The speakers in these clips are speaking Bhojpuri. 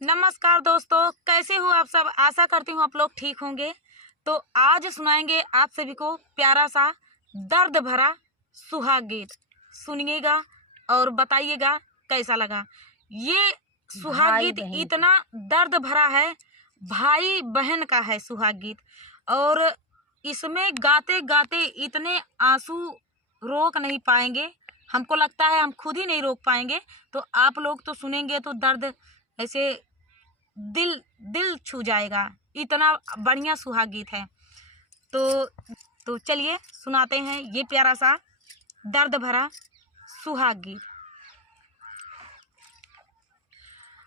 नमस्कार दोस्तों, कैसे हो आप सब। आशा करती हूँ आप लोग ठीक होंगे। तो आज सुनाएंगे आप सभी को प्यारा सा दर्द भरा सुहाग गीत। सुनिएगा और बताइएगा कैसा लगा। ये सुहाग भाई गीत बहन इतना दर्द भरा है, भाई बहन का है सुहाग गीत। और इसमें गाते गाते इतने आंसू रोक नहीं पाएंगे, हमको लगता है हम खुद ही नहीं रोक पाएंगे। तो आप लोग तो सुनेंगे तो दर्द ऐसे दिल दिल छू जाएगा। इतना बढ़िया सुहाग गीत है। तो चलिए सुनाते हैं ये प्यारा सा दर्द भरा सुहाग गीत।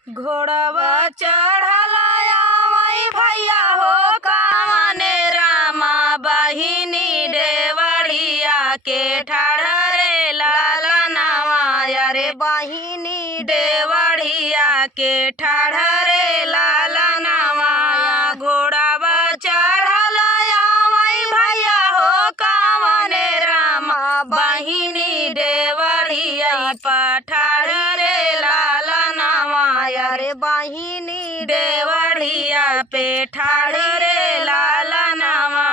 घोड़वा चढ़लाया वही भैया हो काने रामा, बहिनी देवड़िया के ठाड़रे लाला नावा। अरे बहिनी देवड़िया के ठाड़रे लाला नावा। घोड़वा चढ़लाया वही भैया हो काने रामा, बहिनी देवड़िया पठाड़रे लाला नावा। अरे बहिनी देवड़िया पे ठाड़रे लाला नावा।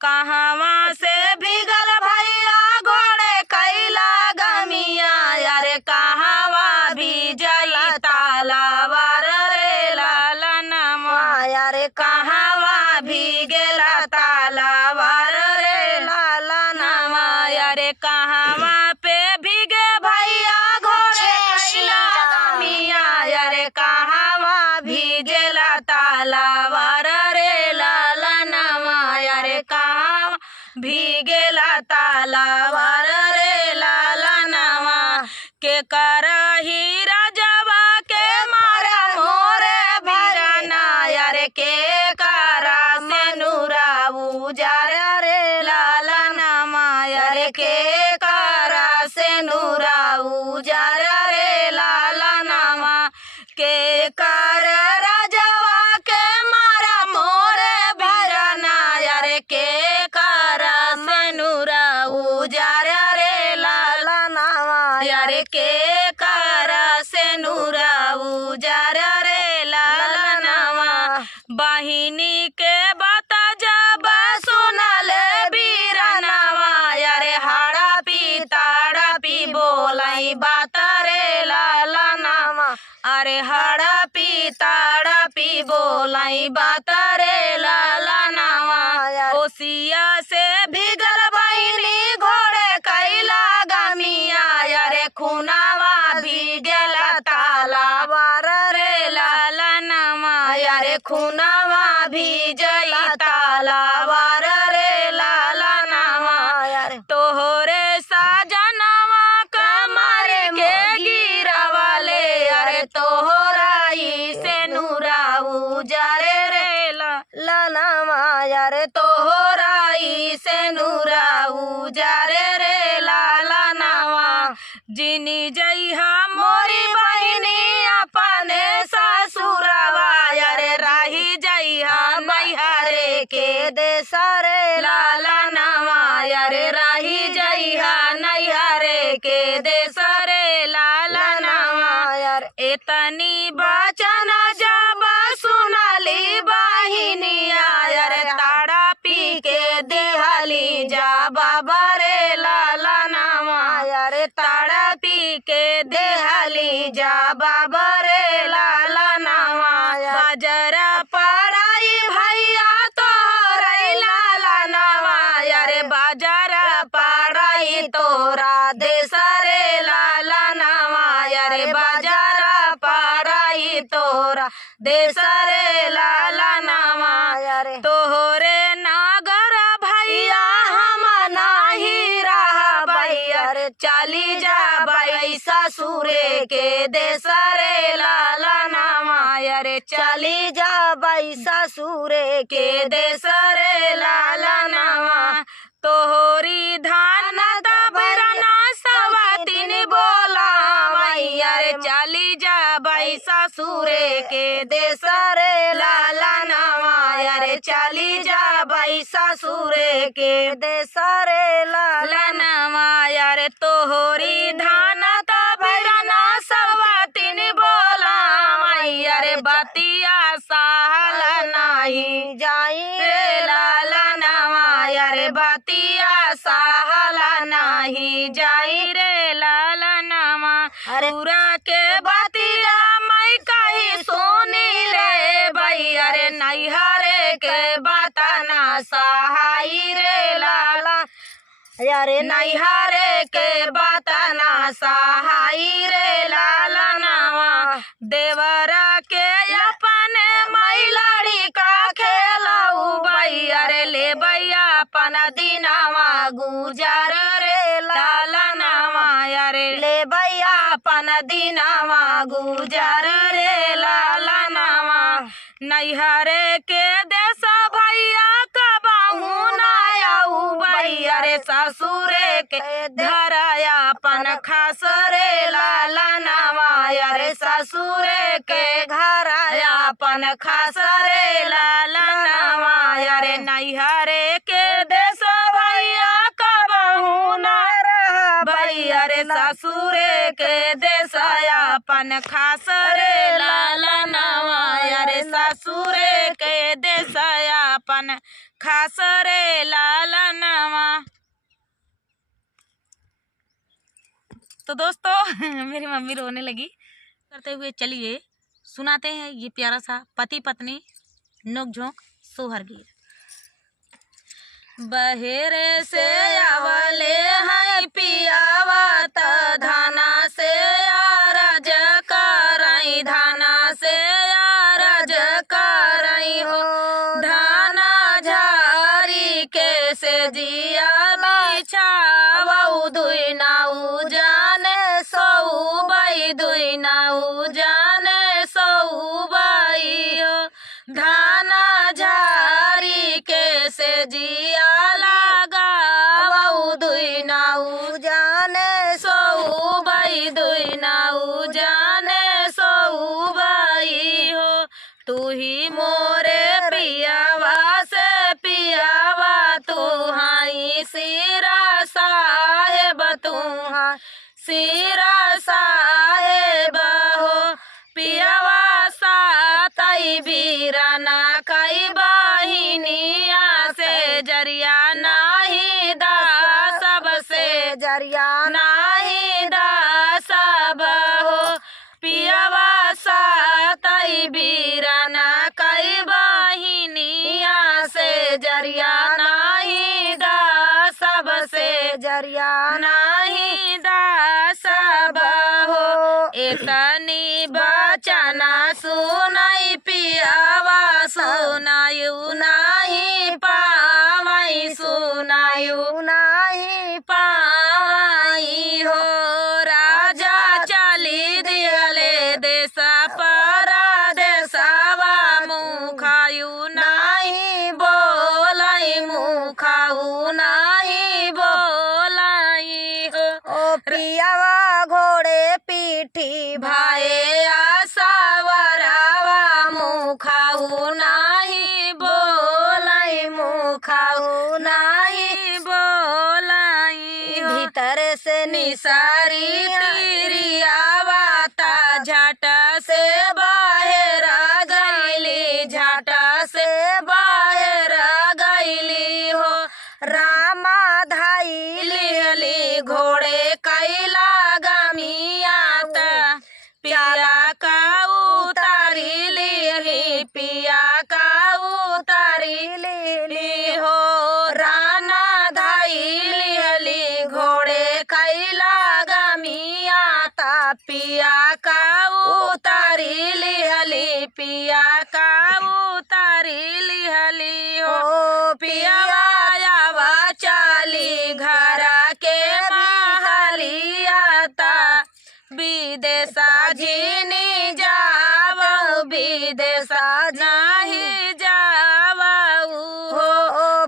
कहवा से भीगल भैया घोड़े कैला गमिया, अरे कहवा भीजल तालावर रे लाला नावा। अरे कहवा भीगेला तालावर रे लाला नावा। अरे कहवा पे भीगे भैया घोड़े कैला गमिया, अरे कहवा भीजेला तालावर रे लाला नावा। अरे कहवा भीगेला तालावर रे लाला नावा। के करही राजवा के मारा मोरे बिरना, अरे के करा से नूरा उजार रे लाला नामा। अरे के करा से नूरा उजार रे लाला नामा। के कर राजवा के मारा मोरे बिरना, अरे के करा से नूरा उजार रे लाला नामा। अरे के करा से नूरा उजार रे लाला नामा। बहिनी के बता जब सुनल बीरनावा, अरे हाड़ा पी ताड़ा पी बोलाई बात रे लाला नामा। अरे हाड़ा पी ताड़ा पी बोलाई बात रे लाला नामा। ओसिया से भीगल बहिनी घोड़े कैला गमिया, अरे खुनावा भीगला तालावर रे लाला नामा। अरे खुनावा भीजई तालावर रे लाला नामा। तोहरे साजनावा कमर के गिरावाले, अरे तोहराई से नूरा उजारे रे लाला। अरे तोहराई से नूरा उजारे रे लाला नावा। जिनी जइहा मोरी बहिनी अपने ससुरवा, अरे राही जइहा मैहरे के देसरे लाला नावा। अरे राही जइहा नैहरे के देसरे लाला नावा। एतनी बचन जब सुनली बहिनिया, अरे ताड़ा पी के देहली जा बाबा रे लाला नावा। अरे ताड़ा पी के देहली जा बाबा रे लाला नावा। बाजरा पराई भैया तोहरे लाला नावा, अरे बाजरा पराई तोरा देसरे लाला नावा। अरे बाजरा पराई तोरा देसरे लाला नावा। तोहरे नागर भैया हम नाही रहा भैया, चली जा भाई ससुरे के देसरे लाला नामा। अरे चली जा भाई ससुरे के देसरे लाला नामा। तोहरी धान तबरना सवातिन बोला, अरे चली जा भाई ससुरे के देसरे लाला नामा। अरे चली जा भाई ससुरे के देसरे लाला नामा। अरे तोहरी धान तबरना सवातिन बोला, अरे बतिया सहल नाही जाई रे लालनवा अरे बतिया सहल नाही जाई रे लालनवा अरे पूरा के बतिया मैं कही सोनी रे भैया रे नैहरे के बतना सहाई रे लाला अरे नैहरे के बतना सहाई रे लालनवा देवरा के अपने मैलड़ी का खेलाऊ भैया रे ले भैया अपन दिनावा गुजार रे लालनवा अरे ले भैया अपन दिनावा गुजार रे लालनवा नैहरे के देश भैया कबाहू ना आऊ भैया रे ससुरे के घर अपन खास रे लालनवा अरे ससुरे के घर अपन खास रे लालनवा अरे नैहरे के देश भैया कबाहू ना भैया रे ससुरे के देश अपन खास रे लालनवा अरे ससुरे के देश अपन खास रे लालनवा। तो दोस्तों मेरी मम्मी रोने लगी करते हुए चलिए सुनाते हैं ये प्यारा सा पति पत्नी नोक झोंक सोहर गीत। बहेरे से आवले हैं पियावा त धाना से आरज करई धाना से आरज करई हो धाना झारी के से जिया बिछावऊ दुई नाऊ जाने सऊ बाई दुई नाऊ जाने सऊ बाई हो धाना झारी के से जिया लगावऊ दुई नाऊ जाने सऊ बाई दुई नाऊ जाने सऊ बाई हो तू ही मोरे पियावा से पियावा तू हाई सिरा साहेब तू हाँ सिरा साहेब हो पियावा सातई बीराना कई बाहिनिया से जरिया नाही दा सबसे जरिया नाही दा सब हो पियावा सातई बीराना कई बाहिनिया से जरिया नाही दा सबसे जरिया नाही दा सब हो इतनी बचना सुनाई पियावा सुनायु नाही पावई सुनायु नाही पाई हो राजा चली दियले देश पर देशवा मुखायु नाही बोलाई मुखाऊ नाही बोलाई हो ओ पियावा घोड़े पीठी भाए आसावरावा मुखाऊ नाही बोलाई मुखाऊ नाही बोलाई हो भीतर से निसारी तिरियावा ता झट से बाहर गईली झट से बाहर गईली हो रामा धाई लिहली घोड़े कैला गमियात पिया का उतारी लिहली पिया का उतारी लिहली हो राना धाई लिहली घोड़े कैला गमियात पिया का उतारी लिहली पिया का उतारी लिहली हो ओ पियावा आवा चाली घर के महलियाता विदेशा झीनी जाव विदेशा नहीं जाव हो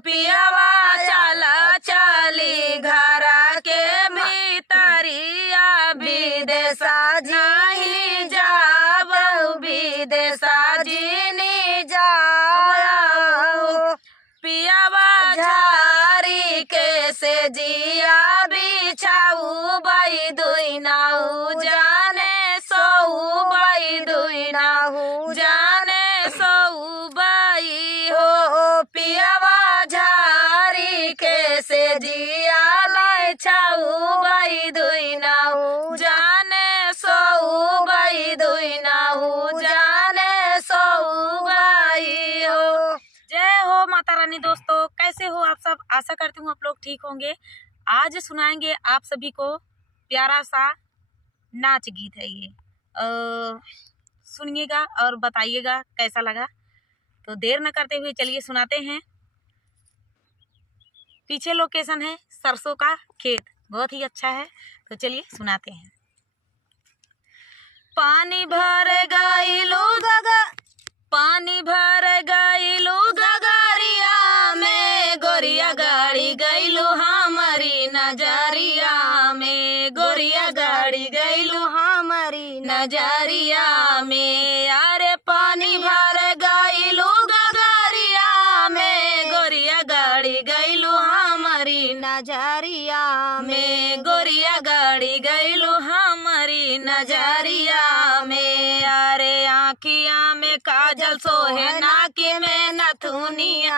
पियावा चला चाली घर के भीतरिया विदेशा नहीं जाव विदेशा झीनी जाओ पियावा झारी के से जिया बिछाऊ बाई दुई नाऊ जाने सऊ बाई दुई नाऊ रानी दोस्तों, कैसे हो आप सब? आशा करती हूँ आप लोग ठीक होंगे। आज सुनाएंगे आप सभी को प्यारा सा नाच गीत है ये। सुनिएगा और बताइएगा कैसा लगा। तो देर न करते हुए चलिए सुनाते हैं। पीछे लोकेशन है सरसों का खेत, बहुत ही अच्छा है। तो चलिए सुनाते हैं। पानी भर गइलो गगा, पानी भर गइलो गगरिया में, गोरिया गाड़ी गइलो हमारी नजरिया में, गोरिया गाड़ी गइलो हमारी नजरिया में। अरे पानी भर गइलो गगरिया में, गोरिया गाड़ी गइलो हमारी नजरिया में, गोरिया गाड़ी गइलो हमारी नजरिया में। अरे आँखिया में काजल सोहे, नाकी में नथुनिया,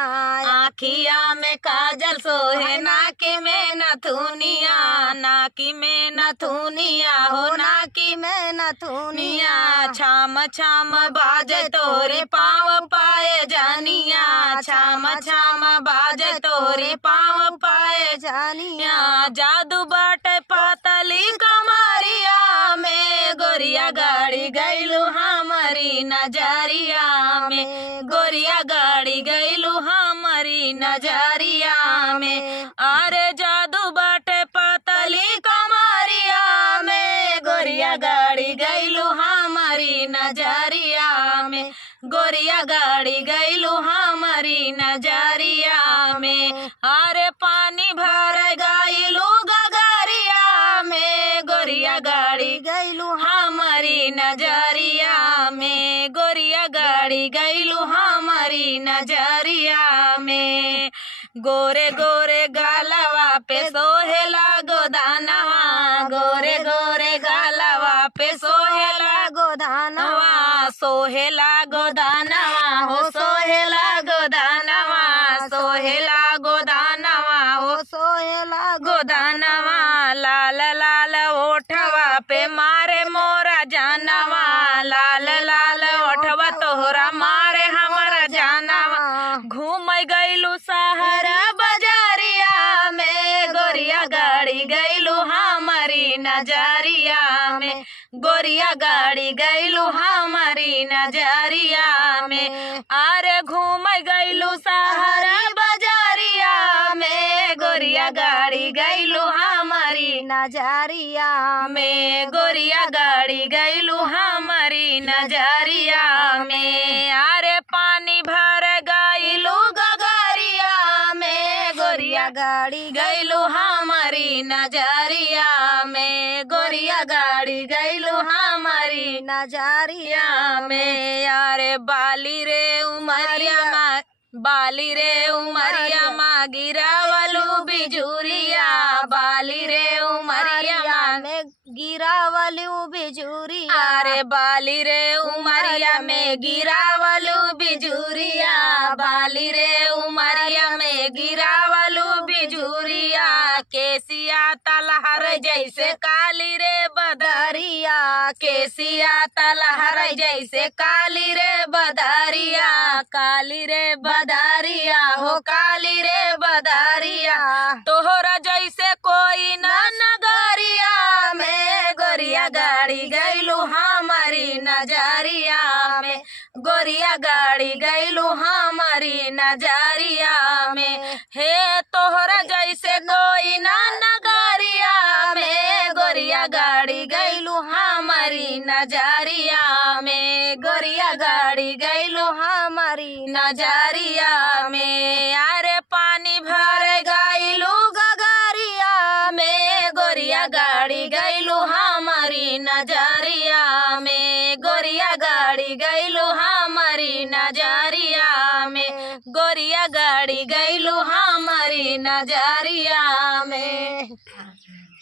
आँखिया में काजल सोहे, नाकी में नथुनिया, नाकी में नथुनिया हो, नाकी में नथुनिया निया। छाम छाम बाजे तोरे पाँव पाए जानिया, छाम छाम बाजे तोरे पाँव पाए जानिया। जादू बाटे पातली कमरिया में, गोरिया गाड़ी गइलू हमारी नजरिया में, गोरिया गाड़ी गइलू हमारी नजरिया में। अरे जादू बाटे पातली कमरिया में, गोरिया गाड़ी गइलू हमारी नजरिया में, गोरिया गाड़ी गइलू हमारी नजरिया में। अरे पानी भर गइलू गगरिया में, गोरिया गाड़ी गइलू हमारी नजरिया में, गोरिया गाड़ी गइलू हमारी नजरिया में। गोरे गोरे गालवा पे सोहेला गोदानवा, गोरे गोरे गालवा पे सोहेला गोदानवा, सोहेला गोदानवा हो, सोहेला गोदानवा, सोहेला गोदानवा हो, सोहेला गोदानवा। लाल लाल ओठवा पे मारे मोरा जानवा, लाल लाल ओठवा तोहरा मारे हमारा जानवा। घूम गइलू सहारा बजारिया में, गोरिया गाड़ी गइलू हमारी नजरिया में, गोरिया गाड़ी गइलू हमारी नजरिया में। अरे घूम गइलू सहारा बजारिया में, गोरिया गाड़ी गइलू हमारी नजरिया में, गोरिया गाड़ी गइलू हमारी नजरिया में। अरे पानी भर गइलू गगरिया में, गोरिया गाड़ी गइलू हमारी नजरिया में, गोरिया गाड़ी गइलू हमारी नजरिया में। अरे बाली रे उमरिया मा, बाली रे उमरिया मा गिरावलू बिजुरिया, बाली रे उमरिया मा में गिरावलू बिजुरिया। अरे बाली रे उमरिया में गिरावलू बिजुरिया, बाली रे उमरिया में गिरावलू बिजुरिया। केसिया तलहर जैसे काली रे बदरिया, केसिया तलहर जैसे काली रे बदरिया, काली रे बदरिया हो, काली रे बदरिया। तोहरा जैसे कोई ना नगरिया में, गोरिया गाड़ी गइलू हमारी नजरिया में, गोरिया गाड़ी गइलू हमारी नजरिया में। हे तोहरा जैसे कोई ना नगरिया में, गोरिया गाड़ी गइलू हमारी नजरिया में, गोरिया गाड़ी गइलू हमारी नजरिया में। अरे पानी भर गइलू गगरिया में, गोरिया गाड़ी गइलू हमारी नजरिया में, गोरिया गाड़ी गइलू हमारी नजरिया में, गोरिया गाड़ी गइलू हमारी नजरिया में।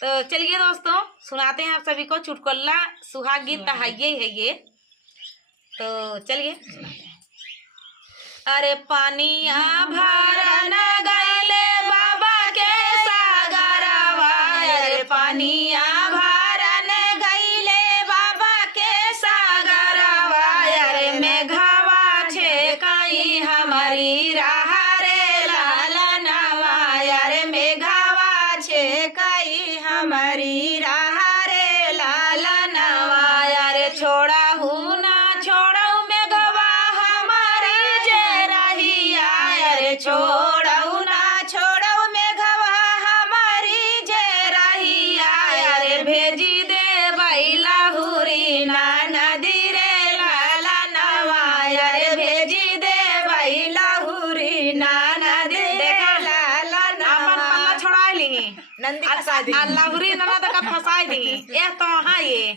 तो चलिए दोस्तों सुनाते हैं आप सभी को चुटकुला सुहाग गीत है ये। तो चलिए सुनाते हैं। अरे पानिया भरन गइले बाबा के सागरवा, अरे पानिया भरन गइले बाबा के सागरवा। अरे मेघवा छे कई हमारी राह रे कहू ना छोड़ऊ में घवा हमारी जे रहिया अरे छोड़ऊ ना छोड़ऊ में घवा हमारी जे रहिया अरे भेजी दे बैला हुरी ना नदी रे लाला नवा अरे भेजी दे बैला हुरी ना नदी रे लाला नवा अपन पल्ला छोड़ा ली नंदी फंसा दी लवरी ननद का फंसाई दी ए तो हाँ ये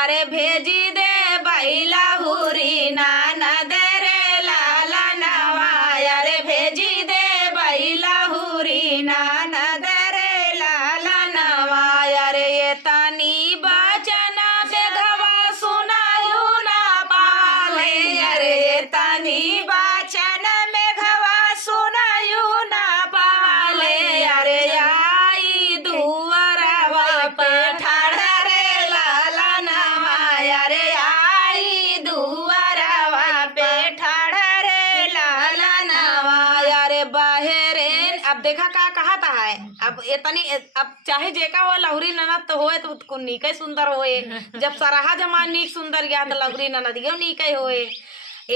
अरे भेजी दे बैला हुरी ननद रे लाला नवा अरे भेजी दे बैला हुरी ननद रे लाला नवा अरे ये तानी बचना बेघवा सुनायु ना पाले अरे ये तानी बचना में घवा सुनायु ना पाले अरे आई दुआरवा पे ठाड़ा रे लाला नवा अरे आई दुआरवा पे ठाड़ा रे लाला नवा अरे बाहरे अब देखा का कहता है अब इतनी अब चाहे जेका हो लहुरी ननद तो होए तो नीके सुंदर होए जब सराहा जमा नीक सुंदर गया तो लहुरी ननद यो नीके होए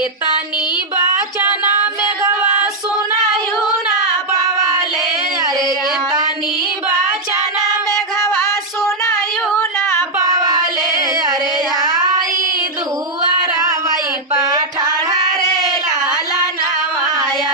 एतनी बचना में घवा सुनायु ना पावाले अरे एतनी बचना में घवा सुनायु ना पावाले अरे आई दुआरा वही पठाड़ा रे लाला नवा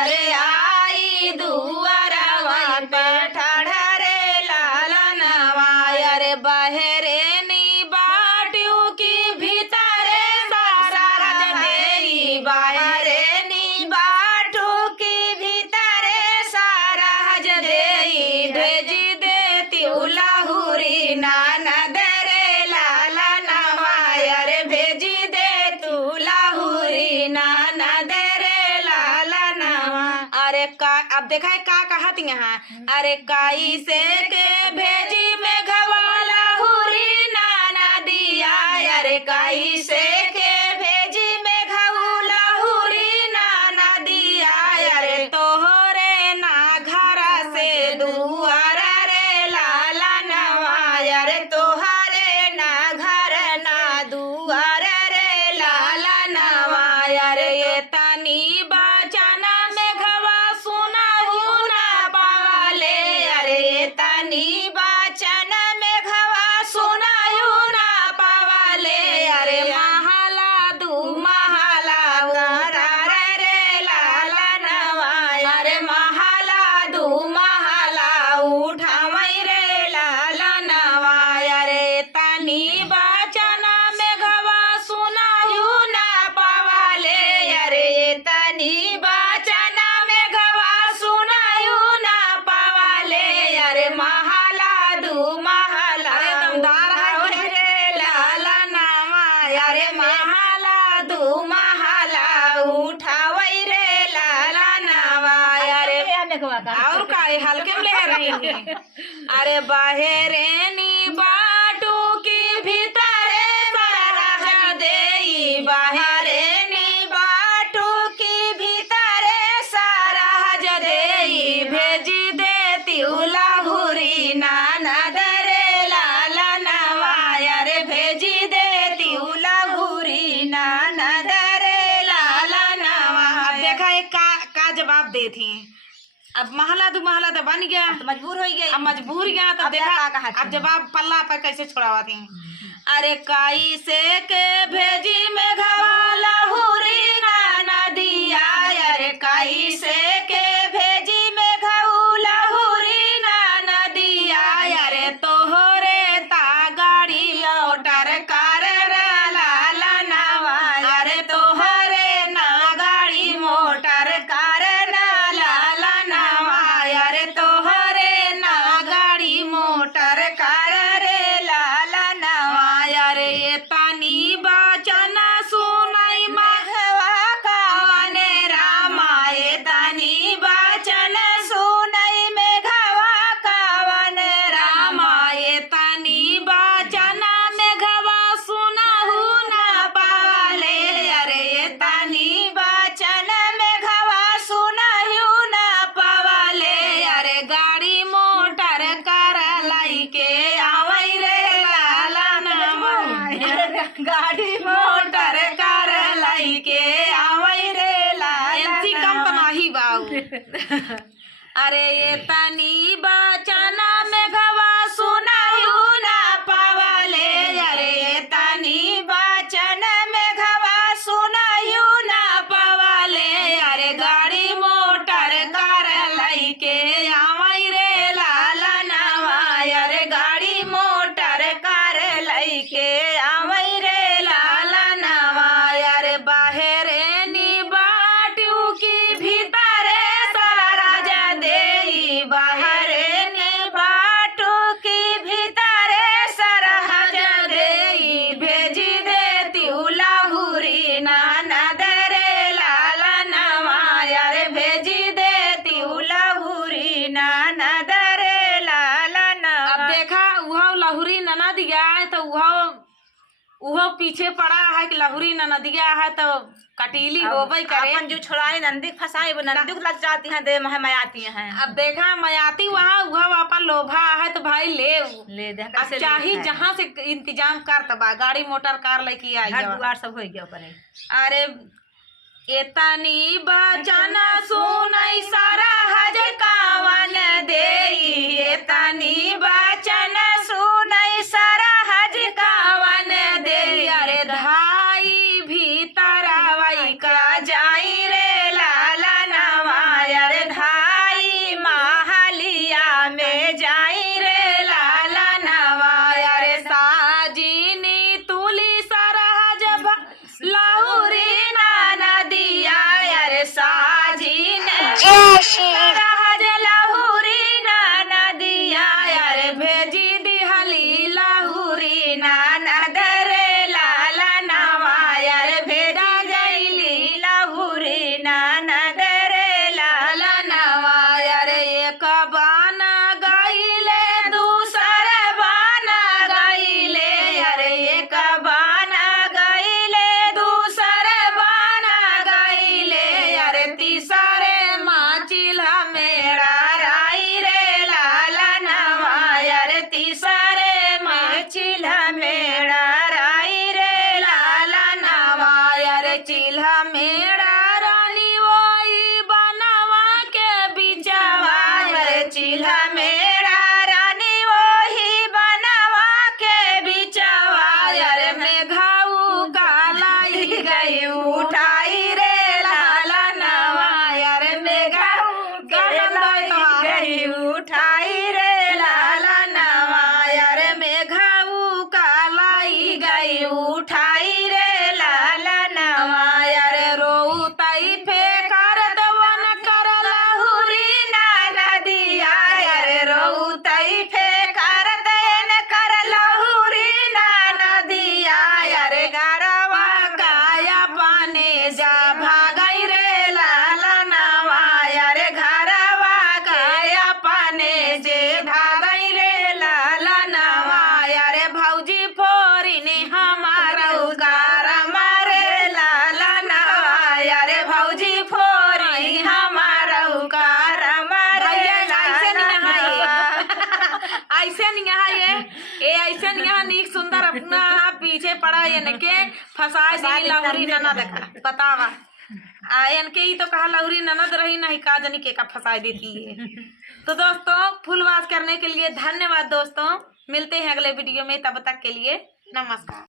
अरे आई दुआरा वही पठाड़ा रे लाला नवा अरे बहरे नी बाटियों की भीतरे सारा देई बाहरे नी बाटू की भीतरे सारा हज देई भेजी देती उलाहुरी ननद रे लाला नवा अरे भेजी दे तू लाहुरी ननद रे लाला नवा अरे का अब देखा है का कहत यहाँ अरे काई से के भेजी में घवा लाहुरी नाना दिया अरे काई से के भेजी में घऊ लाहुरी नाना दिया अरे तोहरे ना घर से दुआरा रे लाला नवा अरे तोहरे ना घर ना दुआरा रे लाला नवा अरे ये तनी बचना में घवा सुनाहु ना पाले अरे ये तनी बचना में घवा सुनायु ना पावाले अरे महाला दू महाला उतार रे लाला नवा अरे महाला दू महाला उठावई रे लाला नवा अरे तनी बचना में घवा सुनायु ना पावाले अरे तनी बचना में घवा सुनायु ना पावाले अरे महाला दू महाला अरे दमदार है रे लाला नामा अरे महाला दू महाला उठावई रे लाला नामा अरे और का हल्के में ले रही है अरे बाहरे नी बाटू की भीतरे सारा देई बाहरे नी बाटू की भीतरे सारा हज देई भेजी देती उलाहुरी ननद रे लाला नवा अरे भेजी देती उलाहुरी ननद रे लाला नवा अब देखा एक का जवाब देती अब महला दू महला तो बन गया मजबूर हो गई अब मजबूर गया तो अब देखा क्या कहा अब जवाब पल्ला पर कैसे छुड़ावा थी अरे काई से के भेजी में घवा लाहुरी नाना दिया अरे काई से के भेजी में घऊ लाहुरी नाना दिया अरे तोहरे ता गाड़ी मोटर कार लाला नवा अरे तोहरे ना गाड़ी मोटर कार लाला नवा अरे तोहरे ना गाड़ी मोटर कार रे लाला नवा अरे ये तानी बचना अरे ये तनी बचना में घवा सुनायु ना पावले, अरे ये तनी बचन में घवा सुनायु ना पावले, अरे गाड़ी मोटर कार लइके आवई रे लाला नवा, अरे गाड़ी मोटर कार लइके आवई रे लाला नवा, अरे बाहर नी बाटू की भीतरे सारा राजा देई, बाहर ने बाटू की भीतरे सारा राजा देई, भेजी देती लाहुरी ननद रे लाला नवा, अरे भेजी देती लाहुरी ननद रे लाला नवा। अब देखा वह लाहुरी ननदिया है तो वह पीछे पड़ा है कि लाहुरी ननदिया है तो कटीली होबई करे। अपन जो छोड़ाई नंदी फसाई वो नंदी को लग जाती हैं, दे मयाती हैं। अब देखा मयाती वहाँ वह अपन लोभा है तो भाई ले दे अब चाहे जहाँ से इंतजाम कर तबा गाड़ी मोटर कार लेके आई घर दुआर सब हो गया अपने। अरे एतनी बचना सुनई सारा हज कावन देई, एतनी बचना सुनई सारा हज कावन देई, अरे धाई भीतर वही का जाई रे लाला नवा, अरे धाई महलिया में जाई रे लाला नवा, अरे साजिनी तुली सरहज लाहुरी नदिया, अरे साजिन सरहज लाहुरी नदिया, अरे भेजी दिहली लाहुरी ननद रे लाला नवा, अरे भेजा गईली लाहुरी ननद रे लाला नवा, अरे एक बान गईले दूसर बान गईले, अरे एक बान गईले दूसर बान गईले, अरे तीसरे माचिला मेरा राई रे लाला नवा, अरे तीसरे माचिला मेरा राई रे लाला नवा, अरे चिल्हा मेरा रानी वही बनवा के बिचवा, अरे चिल्हा मेरा रानी वही बनवा के बिचवा, अरे मेघाऊ कालाई गई उठाई रे लाला नवा, अरे मेघाऊ गई उठाई रे लाला नवा, अरे मेघाऊ कालाई गई उठाई रे लाला नवा, अरे रोउतई फेकर दवन कर लाहुरी नदिया, अरे रोउतई फेकर देन कर लाहुरी नदिया, अरे गरवा गाया पाने जा भागई रे लाला नवा, अरे घरवा गाया पाने जे भागई रे लाला नवा, अरे भौजी फोरी ने हमारा उगार मारे लाला नवा, अरे भौजी फोरी हमारा उगार मारे ऐसे नहीं ये ऐसे नहीं नीक सुंदर अपना पीछे पड़ा इनके फसाए दी लाहुरी ननद का बतावा इनके ही तो कहा लाहुरी ननद रही नहीं का जनी के का फसाए देती है। तो दोस्तों फुलवास करने के लिए धन्यवाद दोस्तों, मिलते हैं अगले वीडियो में, तब तक के लिए नमस्कार।